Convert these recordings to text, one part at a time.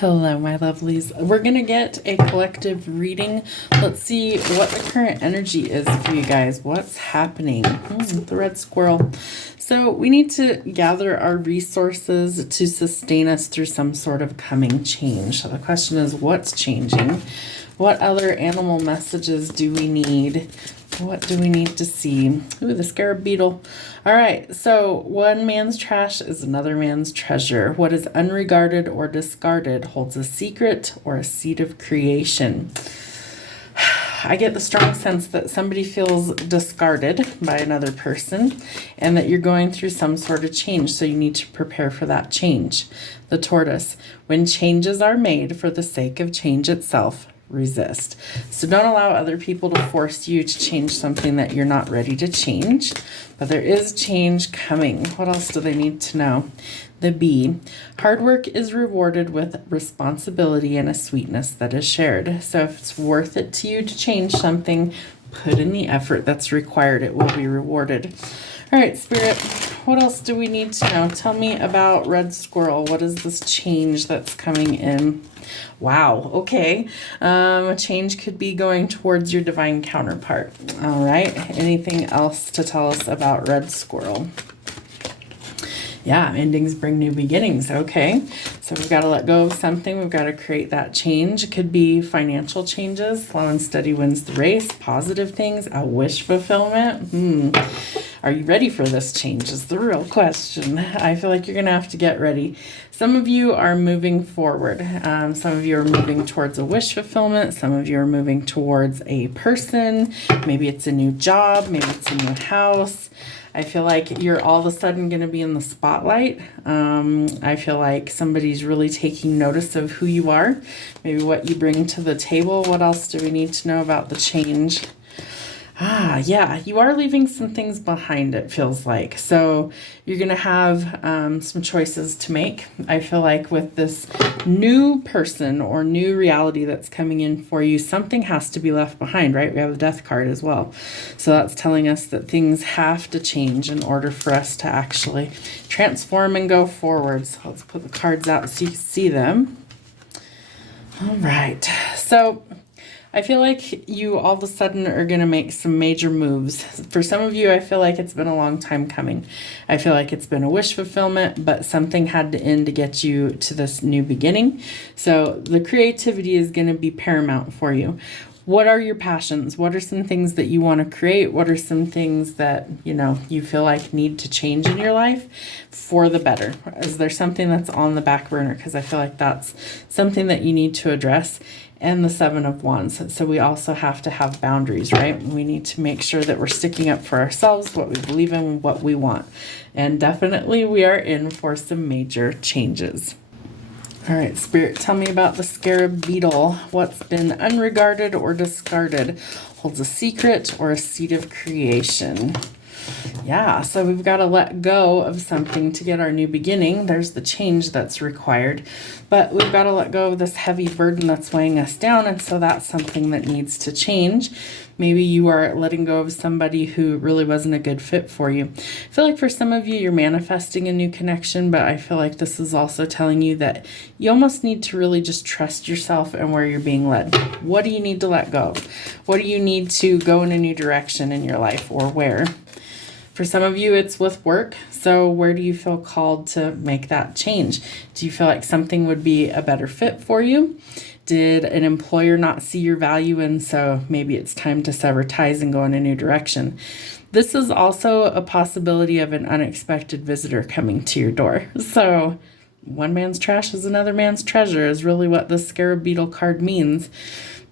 Hello, my lovelies. We're going to get a collective reading. Let's see what the current energy is for you guys. What's happening? The red squirrel. So we need to gather our resources to sustain us through some sort of coming change. So the question is, what's changing? What other animal messages do we need? What do we need to see? Ooh, the scarab beetle. All right, so one man's trash is another man's treasure. What is unregarded or discarded holds a secret or a seed of creation. I get the strong sense that somebody feels discarded by another person and that you're going through some sort of change, so you need to prepare for that change. The tortoise. When changes are made for the sake of change itself, resist. So don't allow other people to force you to change something that you're not ready to change, but there is change coming. What else do they need to know? The bee. Hard work is rewarded with responsibility and a sweetness that is shared. So if it's worth it to you to change something, put in the effort that's required. It will be rewarded. All right, Spirit, what else do we need to know? Tell me about red squirrel. What is this change that's coming in? Wow, okay. A change could be going towards your divine counterpart. All right, anything else to tell us about red squirrel? Yeah, endings bring new beginnings. Okay, so we've got to let go of something. We've got to create that change. It could be financial changes. Slow and steady wins the race. Positive things. A wish fulfillment. Are you ready for this change is the real question. I feel like you're going to have to get ready. Some of you are moving forward. Some of you are moving towards a wish fulfillment. Some of you are moving towards a person. Maybe it's a new job. Maybe it's a new house. I feel like you're all of a sudden going to be in the spotlight. I feel like somebody's really taking notice of who you are, maybe what you bring to the table. What else do we need to know about the change? Yeah, you are leaving some things behind, it feels like. So you're going to have some choices to make. I feel like with this new person or new reality that's coming in for you, something has to be left behind, right? We have the death card as well. So that's telling us that things have to change in order for us to actually transform and go forward. So let's put the cards out so you can see them. All right. So I feel like you all of a sudden are going to make some major moves. For some of you, I feel like it's been a long time coming. I feel like it's been a wish fulfillment, but something had to end to get you to this new beginning. So the creativity is going to be paramount for you. What are your passions? What are some things that you want to create? What are some things that, you feel like need to change in your life for the better? Is there something that's on the back burner? Because I feel like that's something that you need to address. And the Seven of Wands. So we also have to have boundaries, right? We need to make sure that we're sticking up for ourselves, what we believe in, what we want. And definitely we are in for some major changes. All right, Spirit, tell me about the scarab beetle. What's been unregarded or discarded holds a secret or a seed of creation. Yeah, so we've got to let go of something to get our new beginning. There's the change that's required, but we've got to let go of this heavy burden that's weighing us down, and so that's something that needs to change. Maybe you are letting go of somebody who really wasn't a good fit for you. I feel like for some of you, you're manifesting a new connection, but I feel like this is also telling you that you almost need to really just trust yourself and where you're being led. What do you need to let go of? What do you need to go in a new direction in your life, or where? For some of you, it's with work. So where do you feel called to make that change? Do you feel like something would be a better fit for you? Did an employer not see your value, and so maybe it's time to sever ties and go in a new direction? This is also a possibility of an unexpected visitor coming to your door. So one man's trash is another man's treasure is really what the scarab beetle card means.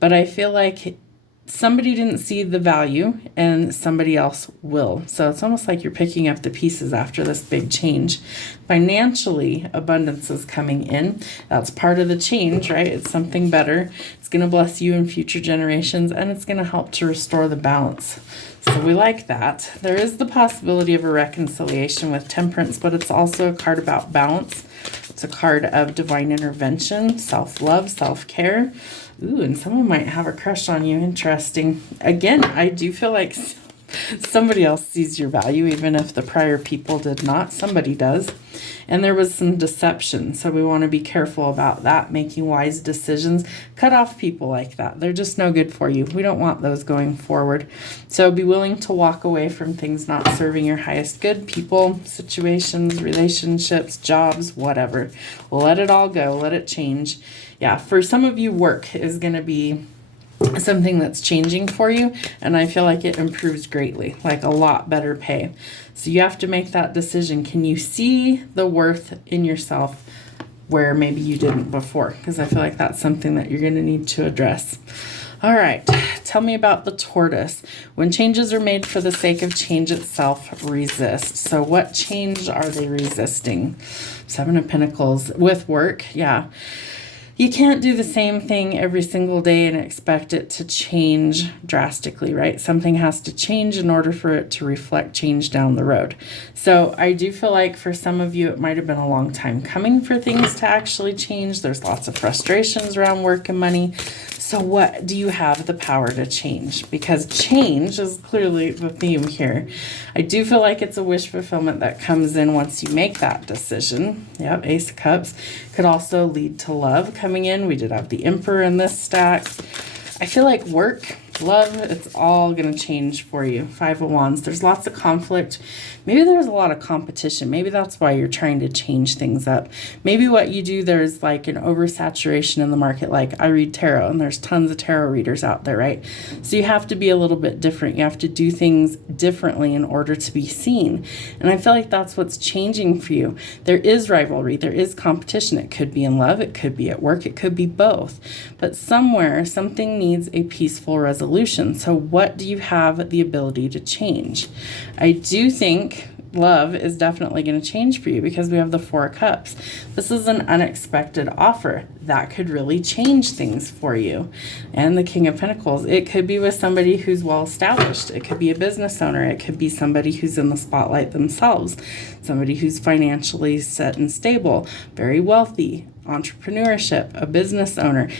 But I feel like somebody didn't see the value and somebody else will. So it's almost like you're picking up the pieces after this big change. Financially, abundance is coming in. That's part of the change, right? It's something better. It's going to bless you and future generations, and it's going to help to restore the balance. So we like that. There is the possibility of a reconciliation with temperance, but it's also a card about balance. It's a card of divine intervention, self-love, self-care. Ooh, and someone might have a crush on you. Interesting. Again, I do feel like Somebody else sees your value, even if the prior people did not. Somebody does. And there was some deception. So we want to be careful about that, making wise decisions. Cut off people like that. They're just no good for you. We don't want those going forward. So be willing to walk away from things not serving your highest good. People, situations, relationships, jobs, whatever. Let it all go. Let it change. Yeah, for some of you, work is going to be something that's changing for you, and I feel like it improves greatly, like a lot better pay. So you have to make that decision. Can you see the worth in yourself where maybe you didn't before? Because I feel like that's something that you're going to need to address. All right, tell me about the tortoise. When changes are made for the sake of change itself, resist. So what change are they resisting? Seven of Pentacles with work, yeah. You can't do the same thing every single day and expect it to change drastically, right? Something has to change in order for it to reflect change down the road. So I do feel like for some of you, it might have been a long time coming for things to actually change. There's lots of frustrations around work and money. So what do you have the power to change? Because change is clearly the theme here. I do feel like it's a wish fulfillment that comes in once you make that decision. Yep, Ace of Cups could also lead to love coming in. We did have the Emperor in this stack. I feel like work, love, it's all going to change for you. Five of Wands. There's lots of conflict. Maybe there's a lot of competition. Maybe that's why you're trying to change things up. Maybe what you do, there's like an oversaturation in the market. Like I read tarot and there's tons of tarot readers out there, right? So you have to be a little bit different. You have to do things differently in order to be seen. And I feel like that's what's changing for you. There is rivalry. There is competition. It could be in love. It could be at work. It could be both. But somewhere, something needs a peaceful resolution. So what do you have the ability to change? I do think love is definitely going to change for you because we have the Four of Cups. This is an unexpected offer that could really change things for you. And the King of Pentacles, it could be with somebody who's well established. It could be a business owner. It could be somebody who's in the spotlight themselves, somebody who's financially set and stable, very wealthy, entrepreneurship, a business owner.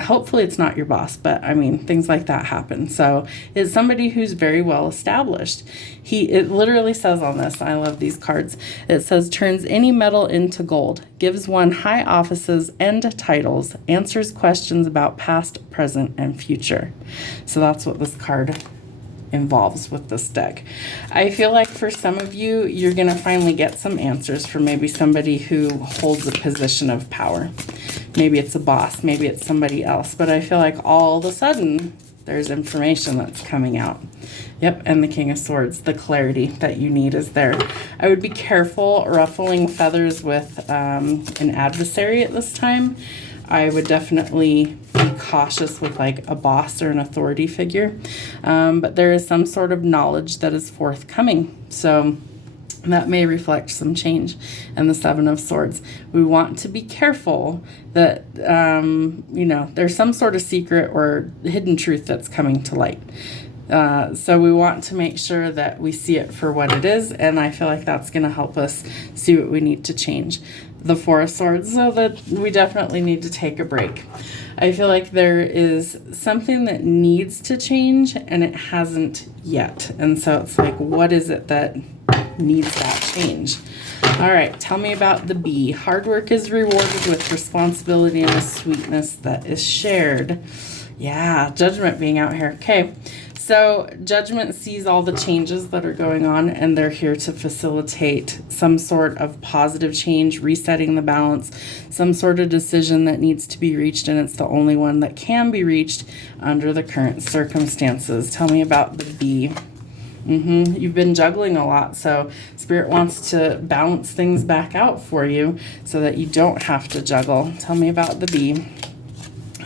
Hopefully it's not your boss, but I mean, things like that happen. So it's somebody who's very well established. It literally says on this, I love these cards, it says, turns any metal into gold, gives one high offices and titles, answers questions about past, present, and future. So that's what this card involves with this deck. I feel like for some of you, you're going to finally get some answers from maybe somebody who holds a position of power. Maybe it's a boss, maybe it's somebody else, but I feel like all of a sudden there's information that's coming out. Yep, and the King of Swords, the clarity that you need is there. I would be careful ruffling feathers with an adversary at this time. I would definitely be cautious with like a boss or an authority figure. But there is some sort of knowledge that is forthcoming. So that may reflect some change. And the Seven of Swords. We want to be careful that, there's some sort of secret or hidden truth that's coming to light. So we want to make sure that we see it for what it is. And I feel like that's going to help us see what we need to change. The Four of Swords, so that we definitely need to take a break. I feel like there is something that needs to change and it hasn't yet. And so it's like, what is it that needs that change? All right, tell me about the Bee. Hard work is rewarded with responsibility and a sweetness that is shared. Yeah, Judgment being out here. Okay. So Judgment sees all the changes that are going on and they're here to facilitate some sort of positive change, resetting the balance, some sort of decision that needs to be reached, and it's the only one that can be reached under the current circumstances. Tell me about the Bee. You've been juggling a lot, so Spirit wants to balance things back out for you so that you don't have to juggle. Tell me about the Bee.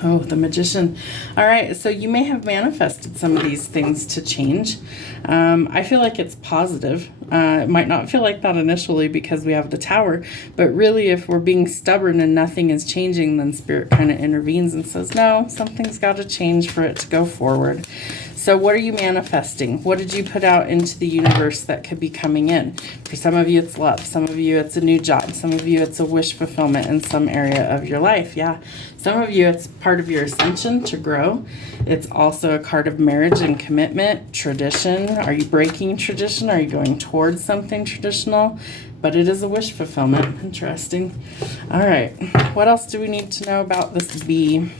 Oh, the Magician. All right, so you may have manifested some of these things to change. I feel like it's positive. It might not feel like that initially because we have the Tower, but really if we're being stubborn and nothing is changing, then Spirit kind of intervenes and says, no, something's got to change for it to go forward. So what are you manifesting? What did you put out into the universe that could be coming in? For some of you, it's love. Some of you, it's a new job. Some of you, it's a wish fulfillment in some area of your life. Yeah. Some of you, it's part part of your ascension to grow. It's also a card of marriage and commitment, tradition. Are you breaking tradition? Are you going towards something traditional? But it is a wish fulfillment. Interesting. All right. What else do we need to know about this bee?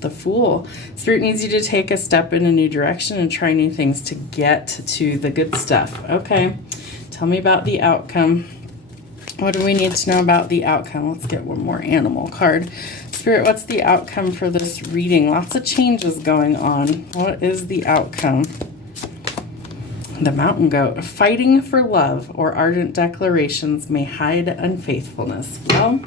The Fool. Spirit needs you to take a step in a new direction and try new things to get to the good stuff. Okay. Tell me about the outcome. What do we need to know about the outcome? Let's get one more animal card. Spirit, what's the outcome for this reading? Lots of changes going on. What is the outcome? The Mountain Goat. Fighting for love or ardent declarations may hide unfaithfulness. Well,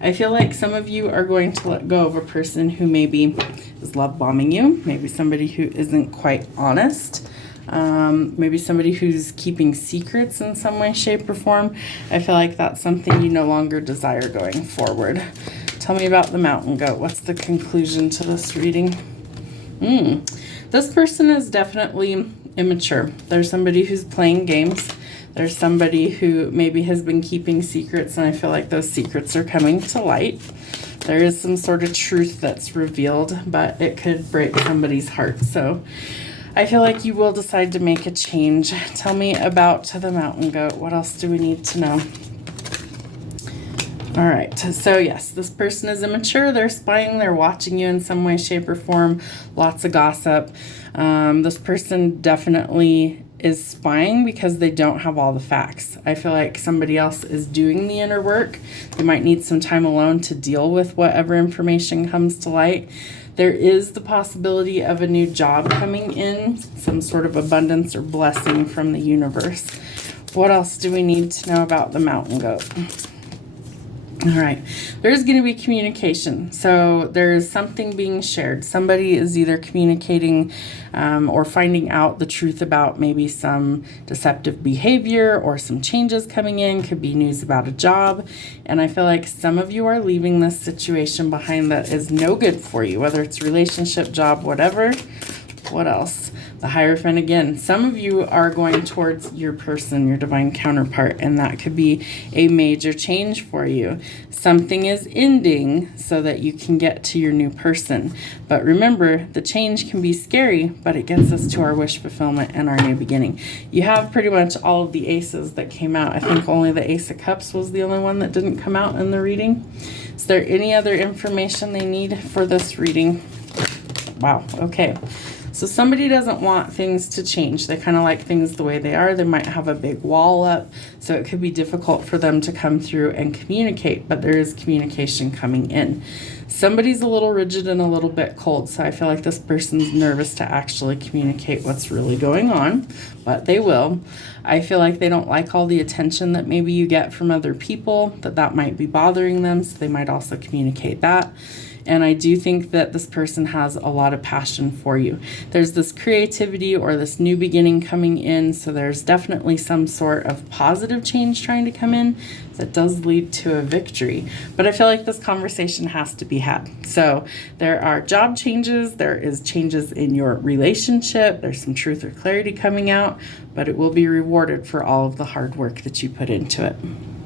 I feel like some of you are going to let go of a person who maybe is love bombing you. Maybe somebody who isn't quite honest. Maybe somebody who's keeping secrets in some way, shape, or form. I feel like that's something you no longer desire going forward. Tell me about the Mountain Goat. What's the conclusion to this reading? This person is definitely immature. There's somebody who's playing games. There's somebody who maybe has been keeping secrets, and I feel like those secrets are coming to light. There is some sort of truth that's revealed, but it could break somebody's heart. So I feel like you will decide to make a change. Tell me about the Mountain Goat. What else do we need to know? All right, so yes, this person is immature. They're spying. They're watching you in some way, shape, or form. Lots of gossip. This person definitely is spying because they don't have all the facts. I feel like somebody else is doing the inner work. They might need some time alone to deal with whatever information comes to light. There is the possibility of a new job coming in, some sort of abundance or blessing from the universe. What else do we need to know about the Mountain Goat? All right, there's going to be communication. So there's something being shared. Somebody is either communicating or finding out the truth about maybe some deceptive behavior or some changes coming in. Could be news about a job. And I feel like some of you are leaving this situation behind that is no good for you, whether it's relationship, job, whatever. What else? The Hierophant again. Some of you are going towards your person, your divine counterpart, and that could be a major change for you. Something is ending so that you can get to your new person. But remember, the change can be scary, but it gets us to our wish fulfillment and our new beginning. You have pretty much all of the aces that came out. I think only the Ace of Cups was the only one that didn't come out in the reading. Is there any other information they need for this reading? Wow, okay. So somebody doesn't want things to change. They kind of like things the way they are. They might have a big wall up, so it could be difficult for them to come through and communicate, but there is communication coming in. Somebody's a little rigid and a little bit cold, so I feel like this person's nervous to actually communicate what's really going on, but they will. I feel like they don't like all the attention that maybe you get from other people, that might be bothering them, so they might also communicate that. And I do think that this person has a lot of passion for you. There's this creativity or this new beginning coming in, so there's definitely some sort of positive change trying to come in that does lead to a victory. But I feel like this conversation has to be had. So there are job changes, there is changes in your relationship, there's some truth or clarity coming out, but it will be rewarded for all of the hard work that you put into it.